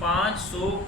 500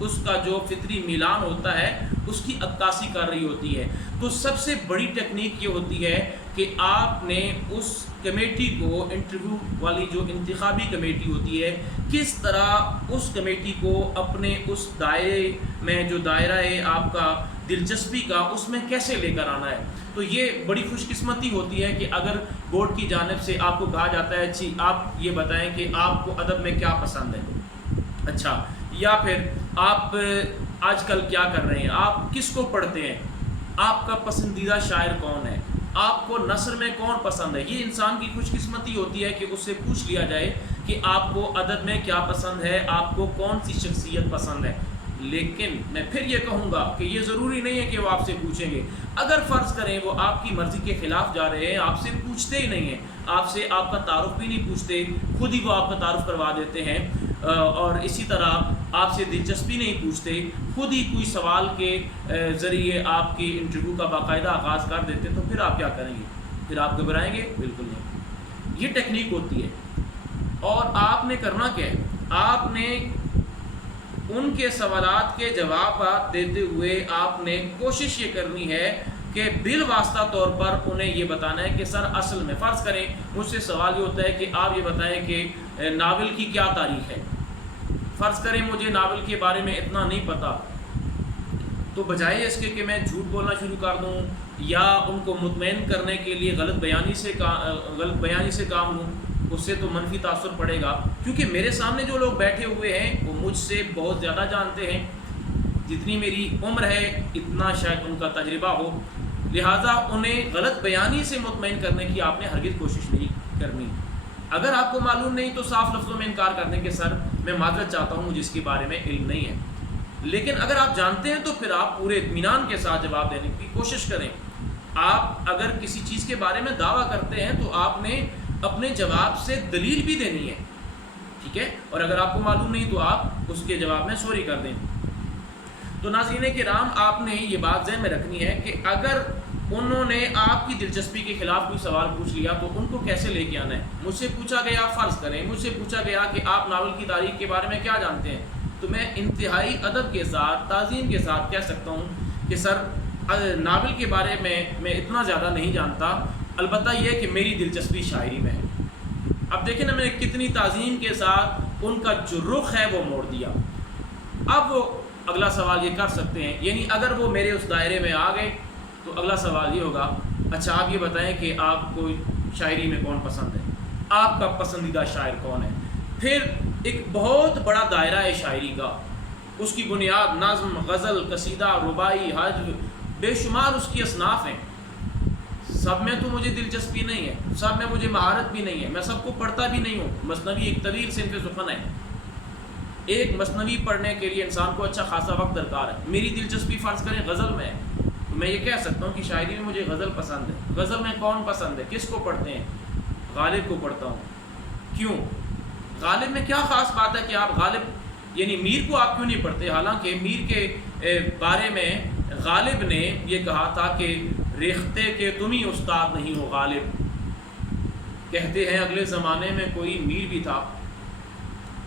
اس کا جو فطری میلان ہوتا ہے اس کی عکاسی کر رہی ہوتی ہے۔ تو سب سے بڑی ٹیکنیک یہ ہوتی ہے کہ آپ نے اس کمیٹی کو، انٹرویو والی جو انتخابی کمیٹی ہوتی ہے، کس طرح اس کمیٹی کو اپنے اس دائرے میں، جو دائرہ ہے آپ کا دلچسپی کا، اس میں کیسے لے کر آنا ہے۔ تو یہ بڑی خوش قسمتی ہوتی ہے کہ اگر بورڈ کی جانب سے آپ کو کہا جاتا ہے اچھی آپ یہ بتائیں کہ آپ کو ادب میں کیا پسند ہے، اچھا، یا پھر آپ آج کل کیا کر رہے ہیں، آپ کس کو پڑھتے ہیں، آپ کا پسندیدہ شاعر کون ہے، آپ کو نثر میں کون پسند ہے۔ یہ انسان کی خوش قسمتی ہوتی ہے کہ اس سے پوچھ لیا جائے کہ آپ کو ادب میں کیا پسند ہے، آپ کو کون سی شخصیت پسند ہے۔ لیکن میں پھر یہ کہوں گا کہ یہ ضروری نہیں ہے کہ وہ آپ سے پوچھیں گے۔ اگر فرض کریں وہ آپ کی مرضی کے خلاف جا رہے ہیں، آپ سے پوچھتے ہی نہیں ہیں، آپ سے آپ کا تعارف بھی نہیں پوچھتے، خود ہی وہ آپ کا تعارف کروا دیتے ہیں، اور اسی طرح آپ سے دلچسپی نہیں پوچھتے، خود ہی کوئی سوال کے ذریعے آپ کی انٹرویو کا باقاعدہ آغاز کر دیتے، تو پھر آپ کیا کریں گے؟ پھر آپ گھبرائیں گے؟ بالکل نہیں۔ یہ ٹیکنیک ہوتی ہے، اور آپ نے کرنا کیا ہے؟ آپ نے ان کے سوالات کے جوابات دیتے ہوئے آپ نے کوشش یہ کرنی ہے کہ بالواسطہ طور پر انہیں یہ بتانا ہے کہ سر اصل میں، فرض کریں مجھ سے سوال یہ ہوتا ہے کہ آپ یہ بتائیں کہ ناول کی کیا تاریخ ہے۔ فرض کریں مجھے ناول کے بارے میں اتنا نہیں پتا، تو بجائے اس کے کہ میں جھوٹ بولنا شروع کر دوں یا ان کو مطمئن کرنے کے لیے غلط بیانی سے کام لوں، اس سے تو منفی تاثر پڑے گا، کیونکہ میرے سامنے جو لوگ بیٹھے ہوئے ہیں وہ مجھ سے بہت زیادہ جانتے ہیں، جتنی میری عمر ہے اتنا شاید ان کا تجربہ ہو، لہٰذا انہیں غلط بیانی سے مطمئن کرنے کی آپ نے ہرگز کوشش نہیں کرنی۔ اگر آپ کو معلوم نہیں تو صاف لفظوں میں انکار کر دیں کہ سر میں معذرت چاہتا ہوں، مجھے اس کے بارے میں علم نہیں ہے۔ لیکن اگر آپ جانتے ہیں تو پھر آپ پورے اطمینان کے ساتھ جواب دینے کی کوشش کریں۔ آپ اگر کسی چیز کے بارے میں دعویٰ کرتے ہیں تو آپ نے اپنے جواب سے دلیل بھی دینی ہے، ٹھیک ہے، اور اگر آپ کو معلوم نہیں تو آپ اس کے جواب میں سوری کر دیں۔ تو ناظرین کرام، آپ نے یہ بات ذہن میں رکھنی ہے کہ اگر انہوں نے آپ کی دلچسپی کے خلاف کوئی سوال پوچھ لیا تو ان کو کیسے لے کے آنا ہے۔ مجھ سے پوچھا گیا، فرض کریں مجھ سے پوچھا گیا کہ آپ ناول کی تاریخ کے بارے میں کیا جانتے ہیں، تو میں انتہائی ادب کے ساتھ، تعظیم کے ساتھ کہہ سکتا ہوں کہ سر ناول کے بارے میں اتنا زیادہ نہیں جانتا، البتہ یہ کہ میری دلچسپی شاعری میں ہے۔ اب دیکھیں نا میں نے کتنی تعظیم کے ساتھ ان کا جو رخ ہے وہ موڑ دیا۔ اب وہ اگلا سوال یہ کر سکتے ہیں، یعنی اگر وہ میرے اس دائرے میں آ گئے تو اگلا سوال یہ ہوگا، اچھا آپ یہ بتائیں کہ آپ کو شاعری میں کون پسند ہے، آپ کا پسندیدہ شاعر کون ہے۔ پھر ایک بہت بڑا دائرہ ہے شاعری کا، اس کی بنیاد نظم، غزل، قصیدہ، رباعی، حجو، بے شمار اس کی اصناف ہیں۔ سب میں تو مجھے دلچسپی نہیں ہے، سب میں مجھے مہارت بھی نہیں ہے، میں سب کو پڑھتا بھی نہیں ہوں۔ مثنوی ایک طویل صنف سخن ہے، ایک مثنوی پڑھنے کے لیے انسان کو اچھا خاصا وقت درکار ہے۔ میری دلچسپی فرض کریں غزل میں ہے، تو میں یہ کہہ سکتا ہوں کہ شاعری میں مجھے غزل پسند ہے۔ غزل میں کون پسند ہے، کس کو پڑھتے ہیں؟ غالب کو پڑھتا ہوں۔ کیوں؟ غالب میں کیا خاص بات ہے کہ آپ غالب یعنی میر کو آپ کیوں نہیں پڑھتے؟ حالانکہ میر کے بارے میں غالب نے یہ کہا تھا کہ ریختے کے تم ہی استاد نہیں ہو غالب، کہتے ہیں اگلے زمانے میں کوئی میر بھی تھا،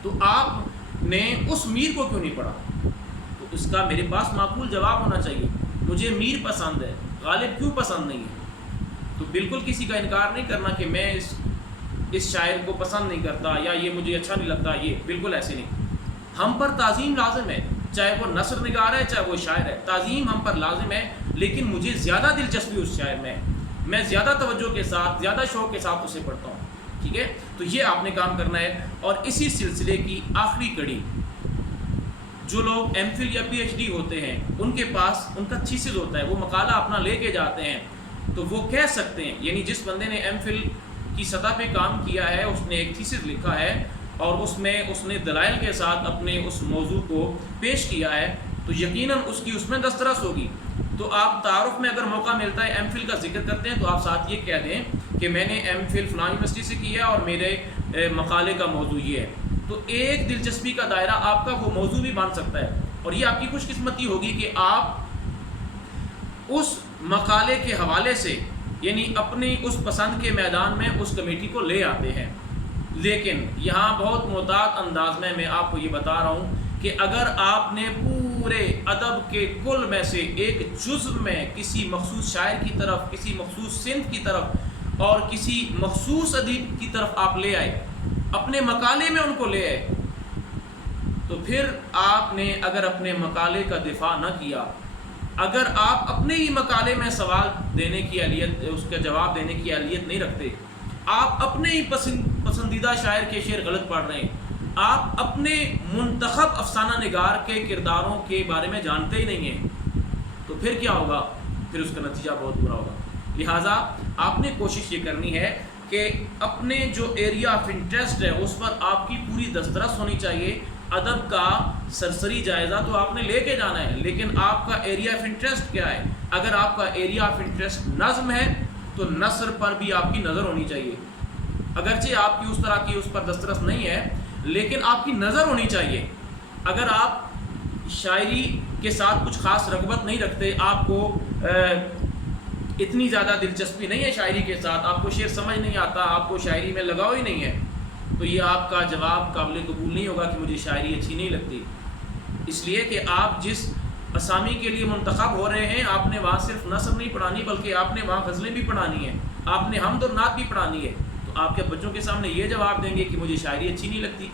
تو آپ نے اس میر کو کیوں نہیں پڑھا؟ تو اس کا میرے پاس معقول جواب ہونا چاہیے۔ مجھے میر پسند ہے، غالب کیوں پسند نہیں ہے؟ تو بالکل کسی کا انکار نہیں کرنا کہ میں اس شاعر کو پسند نہیں کرتا یا یہ مجھے اچھا نہیں لگتا، یہ بالکل ایسے نہیں۔ ہم پر تعظیم لازم ہے، چاہے وہ نثر نگار ہے چاہے وہ شاعر ہے، تعظیم ہم پر لازم ہے، لیکن مجھے زیادہ دلچسپی اس شاعر میں ہے، میں زیادہ توجہ کے ساتھ، زیادہ شوق کے ساتھ اسے پڑھتا ہوں، ٹھیک ہے۔ تو یہ آپ نے کام کرنا ہے۔ اور اسی سلسلے کی آخری کڑی، جو لوگ ایم فل یا پی ایچ ڈی ہوتے ہیں ان کے پاس ان کا تھیسس ہوتا ہے، وہ مقالہ اپنا لے کے جاتے ہیں، تو وہ کہہ سکتے ہیں، یعنی جس بندے نے ایم فل کی سطح پہ کام کیا ہے اس نے ایک تھیسس لکھا ہے اور اس میں اس نے دلائل کے ساتھ اپنے اس موضوع کو پیش کیا ہے، تو یقیناً اس کی اس میں دسترس ہوگی۔ تو آپ تعارف میں اگر موقع ملتا ہے ایم فل کا ذکر کرتے ہیں تو آپ ساتھ یہ کہہ دیں کہ میں نے ایم فل فلاں یونیورسٹی سے کیا ہے اور میرے مقالے کا موضوع یہ ہے، تو ایک دلچسپی کا دائرہ آپ کا وہ موضوع بھی بن سکتا ہے، اور یہ آپ کی خوش قسمتی ہوگی کہ آپ اس مقالے کے حوالے سے یعنی اپنی اس پسند کے میدان میں اس کمیٹی کو لے آتے ہیں۔ لیکن یہاں بہت محتاط انداز میں آپ کو یہ بتا رہا ہوں کہ اگر آپ نے پورے ادب کے کل میں سے ایک جزء میں کسی مخصوص شاعر کی طرف، کسی مخصوص صنف کی طرف اور کسی مخصوص ادیب کی طرف آپ لے آئے، اپنے مقالے میں ان کو لے آئے، تو پھر آپ نے اگر اپنے مقالے کا دفاع نہ کیا، اگر آپ اپنے ہی مقالے میں سوال دینے کی اہلیت، اس کا جواب دینے کی اہلیت نہیں رکھتے، آپ اپنے ہی پسندیدہ شاعر کے شعر غلط پڑھ رہے ہیں، آپ اپنے منتخب افسانہ نگار کے کرداروں کے بارے میں جانتے ہی نہیں ہیں، تو پھر کیا ہوگا؟ پھر اس کا نتیجہ بہت برا ہوگا۔ لہٰذا آپ نے کوشش یہ کرنی ہے کہ اپنے جو ایریا آف انٹرسٹ ہے اس پر آپ کی پوری دسترس ہونی چاہیے۔ ادب کا سرسری جائزہ تو آپ نے لے کے جانا ہے، لیکن آپ کا ایریا آف انٹرسٹ کیا ہے؟ اگر آپ کا ایریا آف انٹرسٹ نظم ہے تو نثر پر بھی آپ کی نظر ہونی چاہیے، اگرچہ آپ کی اس طرح کی اس پر دسترس نہیں ہے، لیکن آپ کی نظر ہونی چاہیے۔ اگر آپ شاعری کے ساتھ کچھ خاص رغبت نہیں رکھتے، آپ کو اتنی زیادہ دلچسپی نہیں ہے شاعری کے ساتھ، آپ کو شعر سمجھ نہیں آتا، آپ کو شاعری میں لگاؤ ہی نہیں ہے، تو یہ آپ کا جواب قابل قبول نہیں ہوگا کہ مجھے شاعری اچھی نہیں لگتی، اس لیے کہ آپ جس اسامی کے لیے منتخب ہو رہے ہیں، آپ نے وہاں صرف نثر نہیں پڑھانی بلکہ آپ نے وہاں غزلیں بھی پڑھانی ہیں، آپ نے حمد اور نعت بھی پڑھانی ہے، تو آپ کے بچوں کے سامنے یہ جواب دیں گے کہ مجھے شاعری اچھی نہیں لگتی،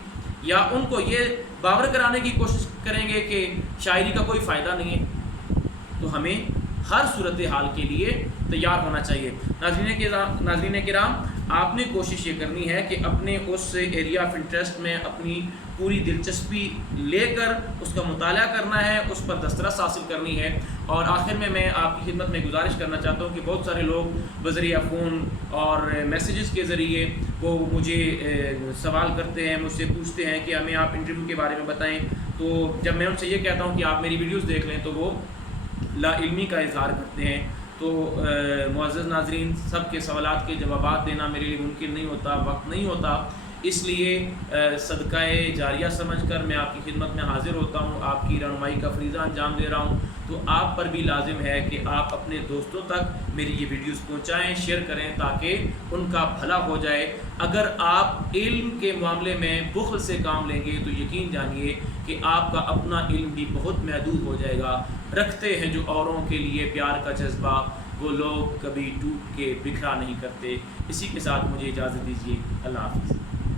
یا ان کو یہ باور کرانے کی کوشش کریں گے کہ شاعری کا کوئی فائدہ نہیں ہے۔ تو ہمیں ہر صورتحال کے لیے تیار ہونا چاہیے۔ ناظرین کرام، آپ نے کوشش یہ کرنی ہے کہ اپنے اس ایریا آف انٹرسٹ میں اپنی پوری دلچسپی لے کر اس کا مطالعہ کرنا ہے، اس پر دسترس حاصل کرنی ہے۔ اور آخر میں آپ کی خدمت میں گزارش کرنا چاہتا ہوں کہ بہت سارے لوگ بذریعہ فون اور میسیجز کے ذریعے وہ مجھے سوال کرتے ہیں، مجھ سے پوچھتے ہیں کہ ہمیں آپ انٹرویو کے بارے میں بتائیں، تو جب میں ان سے یہ کہتا ہوں کہ آپ میری ویڈیوز دیکھ لیں تو وہ لا علمی کا اظہار کرتے ہیں۔ تو معزز ناظرین، سب کے سوالات کے جوابات دینا میرے لیے ممکن نہیں ہوتا، وقت نہیں ہوتا، اس لیے صدقہ جاریہ سمجھ کر میں آپ کی خدمت میں حاضر ہوتا ہوں، آپ کی رہنمائی کا فریضہ انجام دے رہا ہوں۔ تو آپ پر بھی لازم ہے کہ آپ اپنے دوستوں تک میری یہ ویڈیوز پہنچائیں، شیئر کریں تاکہ ان کا بھلا ہو جائے۔ اگر آپ علم کے معاملے میں بخل سے کام لیں گے تو یقین جانیے کہ آپ کا اپنا علم بھی بہت محدود ہو جائے گا۔ رکھتے ہیں جو اوروں کے لیے پیار کا جذبہ، وہ لوگ کبھی ٹوٹ کے بکھرا نہیں کرتے۔ اسی کے ساتھ مجھے اجازت دیجیے، اللہ حافظ۔